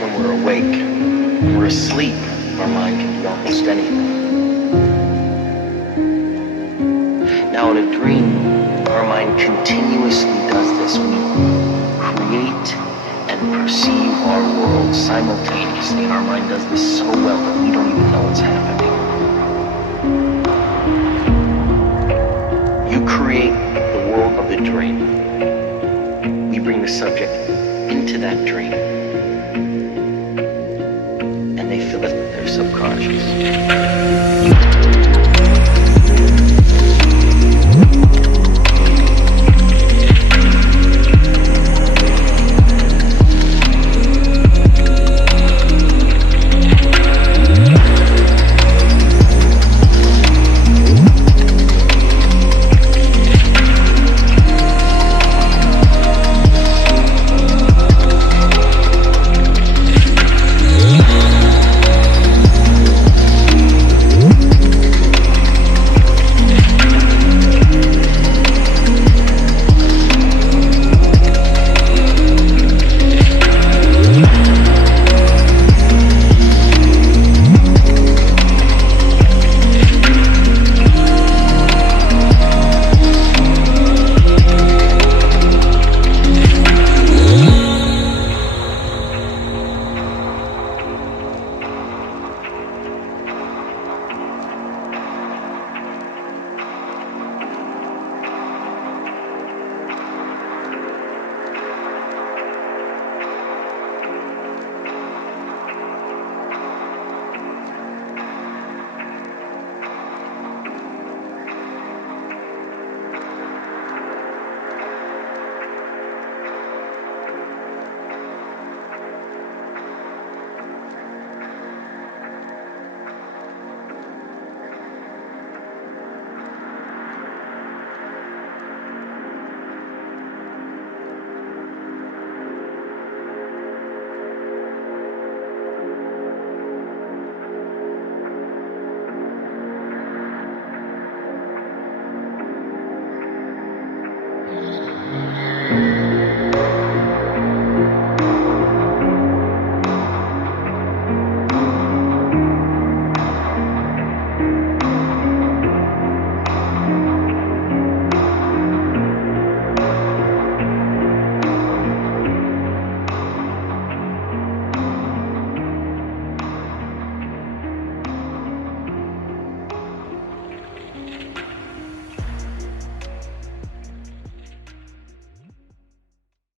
when we're awake. When we're asleep, our mind can do almost anything. Now in a dream, our mind continuously does this. We create and perceive our world simultaneously, and our mind does this so well that we don't even know what's happening. You create the world of the dream. We bring the subject into that dream, and they fill it with their subconscious.